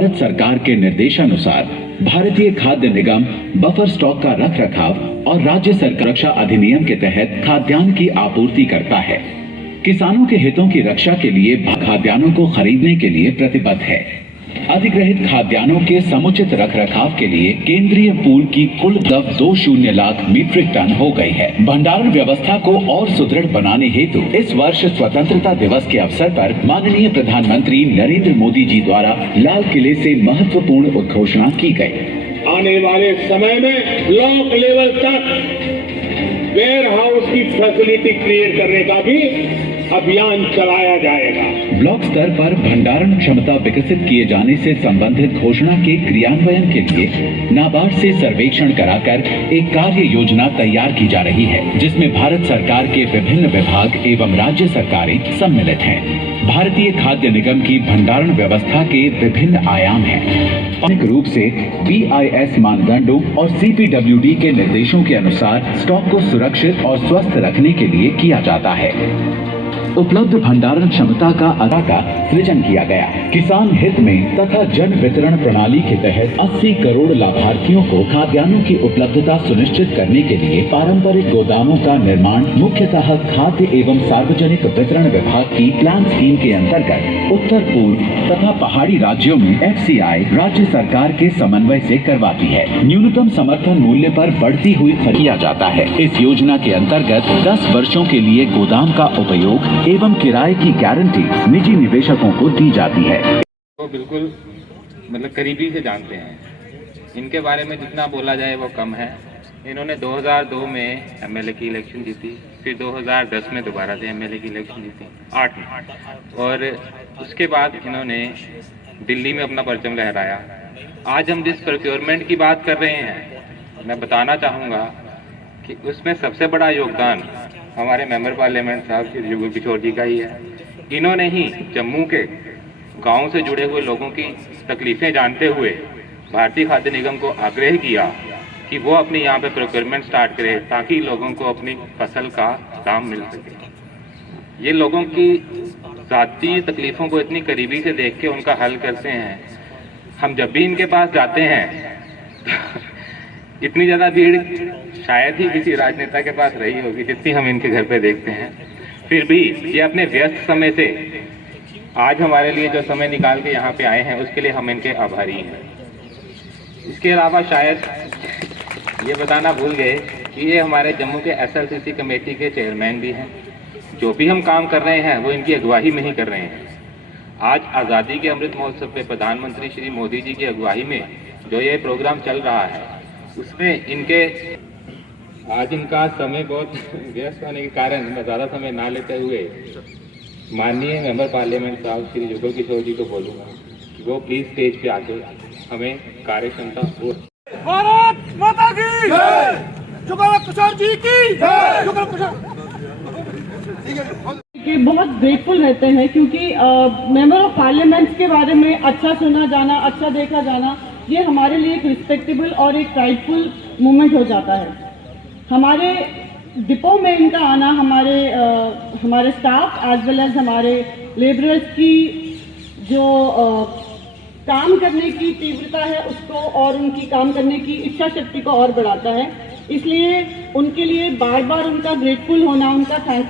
भारत सरकार के निर्देशानुसार भारतीय खाद्य निगम बफर स्टॉक का रख रखाव और राज्य सुरक्षा अधिनियम के तहत खाद्यान्न की आपूर्ति करता है। किसानों के हितों की रक्षा के लिए खाद्यान्नों को खरीदने के लिए प्रतिबद्ध है। अधिग्रहित खाद्यान्नों के समुचित रखरखाव के लिए केंद्रीय पूल की कुल 20 लाख मीट्रिक टन हो गई है। भंडारण व्यवस्था को और सुदृढ़ बनाने हेतु इस वर्ष स्वतंत्रता दिवस के अवसर पर माननीय प्रधानमंत्री नरेंद्र मोदी जी द्वारा लाल किले से महत्वपूर्ण उद्घोषणा की गई। आने वाले समय में ब्लॉक लेवल तक वेयर हाउस की फैसिलिटी क्रिएट करने का भी अभियान चलाया जाएगा। ब्लॉक स्तर पर भंडारण क्षमता विकसित किए जाने से संबंधित घोषणा के क्रियान्वयन के लिए नाबार्ड से सर्वेक्षण कराकर एक कार्य योजना तैयार की जा रही है, जिसमें भारत सरकार के विभिन्न विभाग एवं राज्य सरकारें सम्मिलित हैं। भारतीय खाद्य निगम की भंडारण व्यवस्था के विभिन्न आयाम हैं। मुख्य रूप से BIS मानदंडों और CPWD के निर्देशों के अनुसार स्टॉक को सुरक्षित और स्वस्थ रखने के लिए किया जाता है। उपलब्ध भंडारण क्षमता का सृजन किया गया। किसान हित में तथा जन वितरण प्रणाली के तहत 80 करोड़ लाभार्थियों को खाद्यान्नों की उपलब्धता सुनिश्चित करने के लिए पारंपरिक गोदामों का निर्माण मुख्यतः खाद्य एवं सार्वजनिक वितरण विभाग की प्लान स्कीम के अंतर्गत उत्तर पूर्व तथा पहाड़ी राज्यों में FCI राज्य सरकार के समन्वय से करवाती है। न्यूनतम समर्थन मूल्य पर बढ़ती हुई किया जाता है। इस योजना के अंतर्गत 10 वर्षों के लिए गोदाम का उपयोग एवं किराए की गारंटी निजी निवेशकों को दी जाती है। वो बिल्कुल मतलब करीबी से जानते हैं। इनके बारे में जितना बोला जाए वो कम है। इन्होंने 2002 में MLA की इलेक्शन जीती, फिर 2010 में दोबारा से MLA की इलेक्शन जीती, 8 में, और उसके बाद इन्होंने दिल्ली में अपना परचम लहराया। आज हम जिस प्रोक्योरमेंट की बात कर रहे हैं, मैं बताना चाहूँगा कि उसमें सबसे बड़ा योगदान हमारे मेंबर पार्लियामेंट साहब श्री जुगल किशोर जी का ही है। इन्होंने ही जम्मू के गांव से जुड़े हुए लोगों की तकलीफें जानते हुए भारतीय खाद्य निगम को आग्रह किया कि वो अपने यहाँ पे प्रोक्योरमेंट स्टार्ट करे ताकि लोगों को अपनी फसल का दाम मिल सके। ये लोगों की ज़ाती तकलीफों को इतनी करीबी से देख के उनका हल करते हैं। हम जब भी इनके पास जाते हैं इतनी ज़्यादा भीड़ शायद ही किसी राजनेता के पास रही होगी जितनी हम इनके घर पे देखते हैं। फिर भी ये अपने व्यस्त समय से आज हमारे लिए जो समय निकाल के यहाँ पे आए हैं उसके लिए हम इनके आभारी हैं। इसके अलावा शायद ये बताना भूल गए कि ये हमारे जम्मू के SLCC कमेटी के चेयरमैन भी हैं। जो भी हम काम कर रहे हैं वो इनकी अगुवाई में ही कर रहे हैं। आज आज़ादी के अमृत महोत्सव पे प्रधानमंत्री श्री मोदी जी की अगुवाई में जो ये प्रोग्राम चल रहा है उसमें इनके आज इनका समय बहुत व्यस्त होने के कारण मैं ज़्यादा समय ना लेते हुए माननीय मेंबर पार्लियामेंट साहब श्री जुगल किशोर जी को बोलूँगा कि वो प्लीज स्टेज पे आके हमें कार्यक्षमता और भारत माता की जय, जुगल किशोर जी की जय, जुगल किशोर कि बहुत ग्रेटफुल रहते हैं क्योंकि मेंबर ऑफ पार्लियामेंट के बारे में अच्छा सुना जाना, अच्छा देखा जाना, ये हमारे लिए एक रिस्पेक्टेबल और एक प्राइडफुल मोमेंट हो जाता है। हमारे डिपो में इनका आना हमारे स्टाफ एज वेल एज हमारे लेबरर्स की जो काम करने की तीव्रता है उसको और उनकी काम करने की इच्छा शक्ति को और बढ़ाता है। इसलिए उनके लिए बार बार उनका ग्रेटफुल होना, उनका थैंकफुल